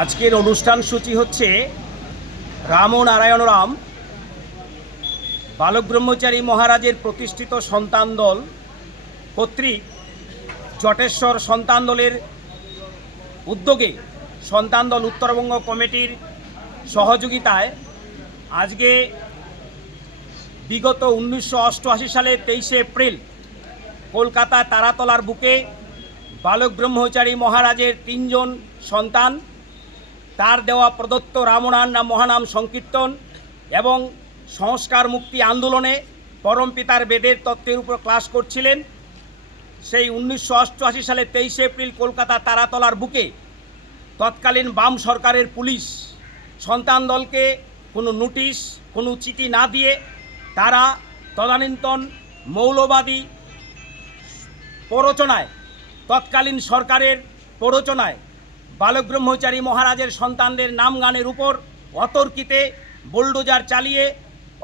আজকের অনুষ্ঠান সূচি হচ্ছে রামনারায়ণ রাম বালক ব্রহ্মচারী মহারাজের প্রতিষ্ঠিত সন্তান দল কর্তৃক জটেশ্বর সন্তান দলের উদ্যোগে সন্তান দল উত্তরবঙ্গ কমিটির সহযোগিতায় আজকে বিগত 1988 সালে 23 এপ্রিল কলকাতা তারাতলার বুকে বালক ব্রহ্মচারী মহারাজের 3 জন সন্তান তার দেওয়া প্রদত্ত রামনারায়ণ মহানাম সংকীর্তন এবং সংস্কার মুক্তি আন্দোলনে পরমপিতার বেদের তত্ত্বের উপর ক্লাস করছিলেন। সেই 1988 সালে 23 এপ্রিল কলকাতা তারাতলার বুকে তৎকালীন বাম সরকারের পুলিশ সন্তান দলকে কোনো নোটিশ কোনো চিঠি না দিয়ে তারা তদানীন্তন মৌলবাদী প্ররোচনায় তৎকালীন সরকারের প্ররোচনায় বালক ব্রহ্মচারী মহারাজের সন্তানদের নাম গানের উপর অতর্কিতে বুলডোজার চালিয়ে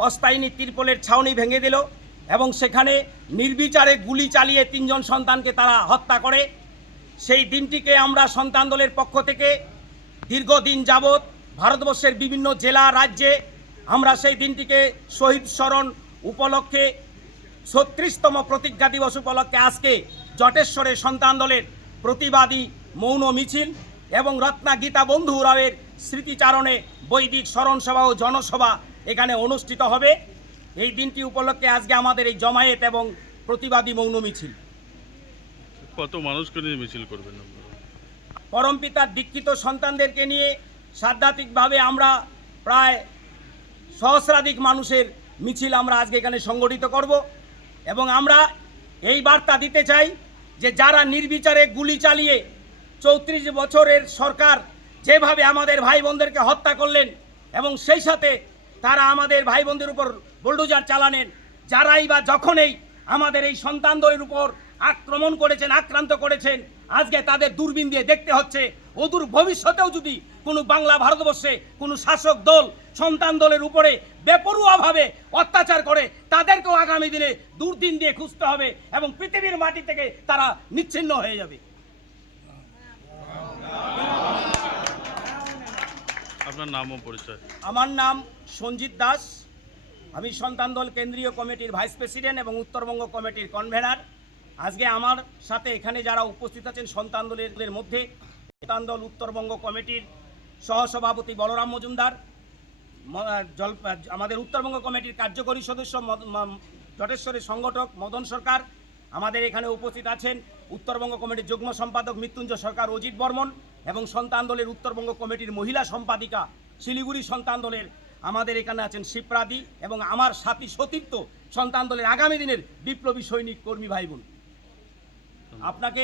অস্থায়ী তিরপলের ছাউনি ভেঙে দিল এবং সেখানে নির্বিচারে গুলি চালিয়ে 3 জন সন্তানকে তারা হত্যা করে। সেই দিনটিকে আমরা সন্তান দলের পক্ষ থেকে দীর্ঘদিন যাবৎ ভারতবর্ষের বিভিন্ন জেলা রাজ্যে আমরা সেই দিনটিকে শহীদ স্মরণ উপলক্ষে 36তম প্রতিজ্ঞা দিবস উপলক্ষে আজকে জটেশ্বরে সন্তান দলের প্রতিবাদী মৌন মিছিল এবং রত্না গীতা বন্ধু রাওয়ের স্মৃতিচারণে বৈদিক স্মরণ সভা ও জনসভা এখানে অনুষ্ঠিত হবে। এই দিনটি উপলক্ষে আজকে আমাদের এই জমায়েত এবং প্রতিবাদী মৌন মিছিল। কত মানুষকে নিয়ে মিছিল করবেন? পরমপিতার দীক্ষিত সন্তানদেরকে নিয়ে সাদ্ধাতিকভাবে আমরা প্রায় সহস্রাধিক মানুষের মিছিল আমরা আজকে এখানে সংগঠিত করব এবং আমরা এই বার্তা দিতে চাই যে যারা নির্বিচারে গুলি চালিয়ে 34 বছরের সরকার যেভাবে আমাদের ভাই বোনদেরকে হত্যা করলেন এবং সেই সাথে তারা আমাদের ভাই বোনদের উপর বুলডোজার চালানেন, যারাই বা যখনই আমাদের এই সন্তান দলের উপর আক্রমণ করেছেন আক্রান্ত করেছেন, আজকে তাদের দূরবীন দিয়ে দেখতে হচ্ছে অদূর ভবিষ্যতেও যদি কোনো বাংলা ভারতবর্ষে কোনো শাসক দল সন্তান দলের উপরে বেপরোয়াভাবে অত্যাচার করে তাদেরকেও আগামী দিনে দূরদিন দিয়ে খুঁজতে হবে এবং পৃথিবীর মাটি থেকে তারা নিচ্ছিন্ন হয়ে যাবে। আপনার নাম ও পরিচয়? আমার নাম সঞ্জিত দাস, আমি সন্তান দল কেন্দ্রীয় কমিটির ভাইস প্রেসিডেন্ট এবং উত্তরবঙ্গ কমিটির কনভেনার। আজকে আমার সাথে এখানে যারা উপস্থিত আছেন সন্তান দলের মধ্যে সন্তান দল উত্তরবঙ্গ কমিটির সহসভাপতি বলরাম মজুমদার, আমাদের উত্তরবঙ্গ কমিটির কার্যকরী সদস্য জটেশ্বরের সংগঠক মদন সরকার, আমাদের এখানে উপস্থিত আছেন উত্তরবঙ্গ কমিটির যুগ্ম সম্পাদক মৃত্যুঞ্জয় সরকার অজিত বর্মন এবং সন্তান দলের উত্তরবঙ্গ কমিটির মহিলা সম্পাদিকা শিলিগুড়ি সন্তান দলের আমাদের এখানে আছেন শিপ্রাদি এবং আমার সাথী সতীর্থ সন্তান দলের আগামী দিনের বিপ্লবী সৈনিক কর্মী ভাই বোন। আপনাকে